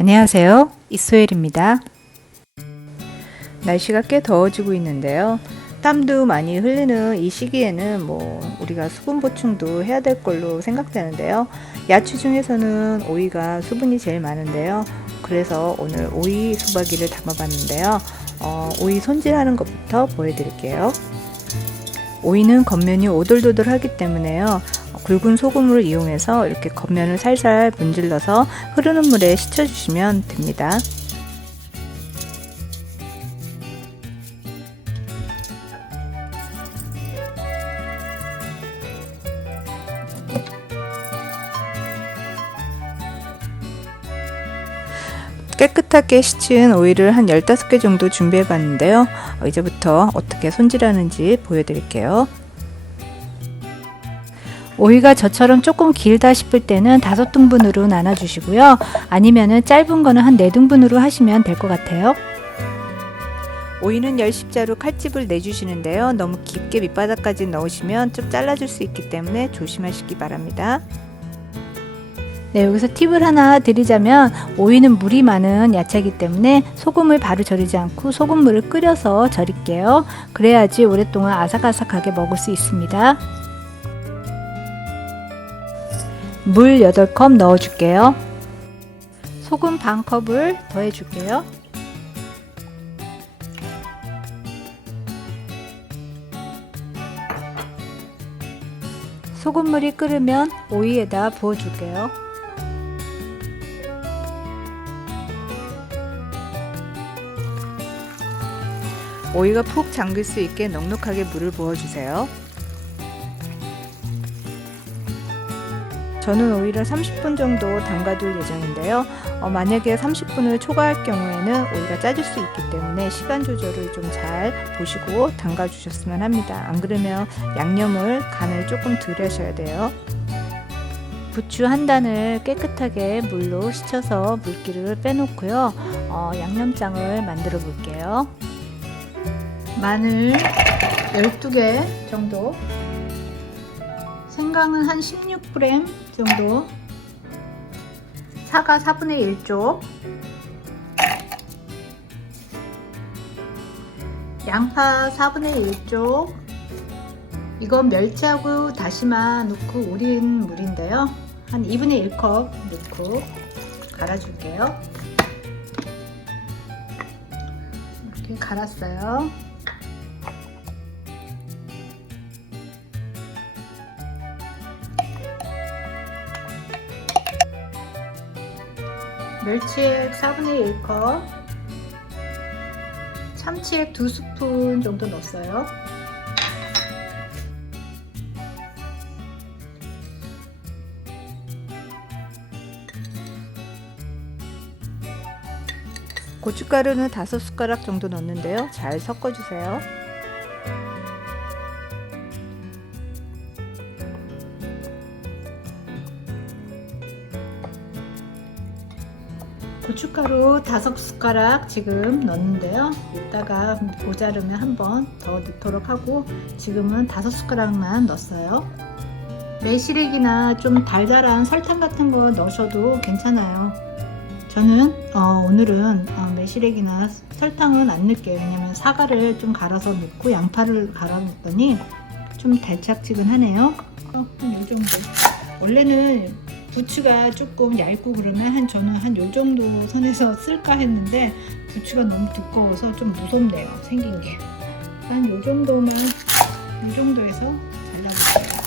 안녕하세요, 이소엘입니다. 날씨가 꽤 더워지고 있는데요. 땀도 많이 흘리는 이 시기에는 우리가 수분 보충도 해야 될 걸로 생각되는데요. 야채 중에서는 오이가 수분이 제일 많은데요. 그래서 오늘 오이 수박이를 담아봤는데요. 오이 손질하는 것부터 보여드릴게요. 오이는 겉면이 오돌도돌하기 때문에요. 굵은 소금을 이용해서 이렇게 겉면을 살살 문질러서 흐르는 물에 씻어주시면 됩니다. 깨끗하게 씻은 오이를 한 15개 정도 준비해 봤는데요. 이제부터 어떻게 손질하는지 보여드릴게요. 오이가 저처럼 조금 길다 싶을 때는 5등분으로 나눠 주시고요. 아니면은 짧은 거는 한 4등분으로 하시면 될 것 같아요. 오이는 10십자로 칼집을 내주시는데요. 너무 깊게 밑바닥까지 넣으시면 좀 잘라줄 수 있기 때문에 조심하시기 바랍니다. 네, 여기서 팁을 하나 드리자면 오이는 물이 많은 야채이기 때문에 소금을 바로 절이지 않고 소금물을 끓여서 절일게요. 그래야지 오랫동안 아삭아삭하게 먹을 수 있습니다. 물 8컵 넣어줄게요. 소금 반컵을 더해줄게요. 소금물이 끓으면 오이에다 부어줄게요. 오이가 푹 잠길 수 있게 넉넉하게 물을 부어주세요. 저는 오이를 30분 정도 담가둘 예정인데요. 만약에 30분을 초과할 경우에는 오이가 짜질 수 있기 때문에 시간 조절을 좀 잘 보시고 담가 주셨으면 합니다. 안 그러면 간을 조금 덜 하셔야 돼요. 부추 한 단을 깨끗하게 물로 씻어서 물기를 빼놓고요. 양념장을 만들어 볼게요. 마늘 12개 정도, 생강은 한 16g 정도, 사과 4분의 1쪽, 양파 4분의 1쪽, 이건 멸치하고 다시마 넣고 우린 물인데요. 한 2분의 1컵 넣고 갈아줄게요. 이렇게 갈았어요. 멸치액 4분의 1컵, 참치액 2스푼 정도 넣었어요. 고춧가루는 5숟가락 정도 넣는데요. 잘 섞어주세요. 고춧가루 5숟가락 지금 넣는데요. 이따가 모자르면 한 번 더 넣도록 하고 지금은 5숟가락만 넣었어요. 매실액이나 좀 달달한 설탕 같은 거 넣으셔도 괜찮아요. 저는 오늘은 매실액이나 설탕은 안 넣을게요. 왜냐면 사과를 좀 갈아서 넣고 양파를 갈아 넣었더니 좀 달짝지근하네요. 이 정도. 원래는 부추가 조금 얇고 그러면 저는 한 요 정도 선에서 쓸까 했는데 부추가 너무 두꺼워서 좀 무섭네요, 생긴 게. 한 요 정도만, 이 정도에서 잘라볼게요.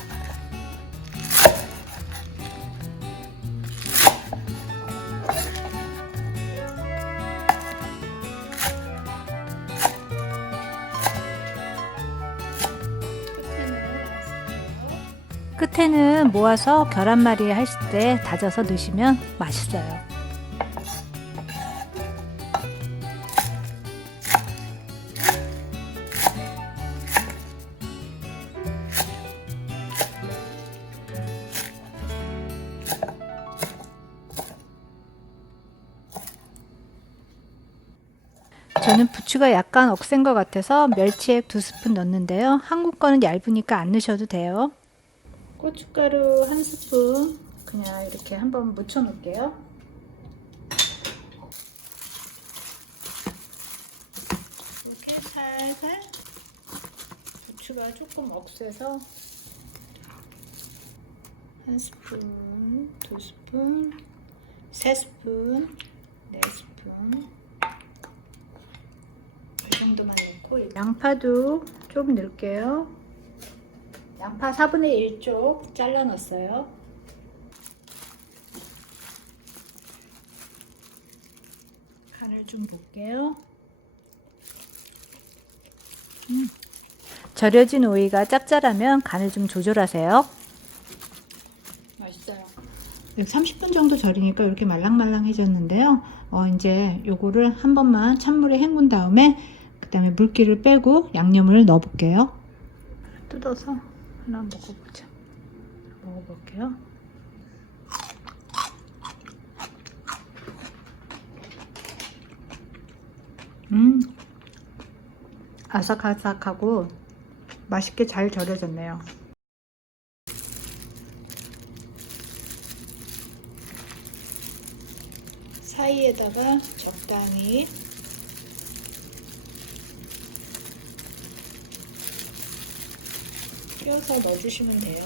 끝에는 모아서 계란말이 하실 때 다져서 넣으시면 맛있어요. 저는 부추가 약간 억센 것 같아서 멸치액 2스푼 넣는데요. 한국 거는 얇으니까 안 넣으셔도 돼요. 고춧가루 1스푼 그냥 이렇게 한번 묻혀 놓을게요. 살살. 부추가 조금 억세서 1스푼, 2스푼, 3스푼, 4스푼 이 정도만 넣고, 양파도 좀 넣을게요. 양파 4분의 1쪽 잘라 넣었어요. 간을 좀 볼게요. 절여진 오이가 짭짤하면 간을 좀 조절하세요. 맛있어요. 30분 정도 절이니까 이렇게 말랑말랑해졌는데요. 이제 요거를 한 번만 찬물에 헹군 다음에 그 다음에 물기를 빼고 양념을 넣어 볼게요. 뜯어서 하나 먹어보자. 먹어볼게요. 아삭아삭하고 맛있게 잘 절여졌네요. 사이에다가 적당히 껴서 넣어주시면 돼요.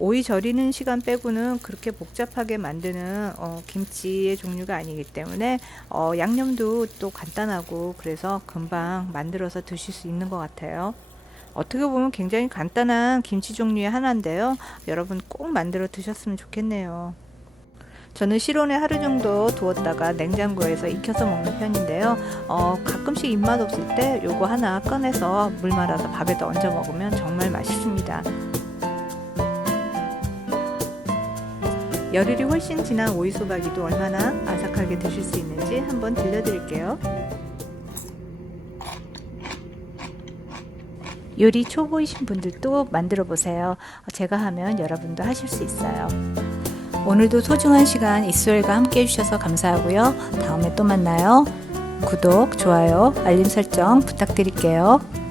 오이 절이는 시간 빼고는 그렇게 복잡하게 만드는 김치의 종류가 아니기 때문에 양념도 또 간단하고 그래서 금방 만들어서 드실 수 있는 것 같아요. 어떻게 보면 굉장히 간단한 김치 종류의 하나인데요. 여러분 꼭 만들어 드셨으면 좋겠네요. 저는 실온에 하루 정도 두었다가 냉장고에서 익혀서 먹는 편인데요. 가끔씩 입맛 없을 때 요거 하나 꺼내서 물 말아서 밥에다 얹어 먹으면 정말 맛있습니다. 열흘이 훨씬 지난 오이소박이도 얼마나 아삭하게 드실 수 있는지 한번 들려드릴게요. 요리 초보이신 분들도 만들어 보세요. 제가 하면 여러분도 하실 수 있어요. 오늘도 소중한 시간 이수엘과 함께 해주셔서 감사하고요. 다음에 또 만나요. 구독, 좋아요, 알림 설정 부탁드릴게요.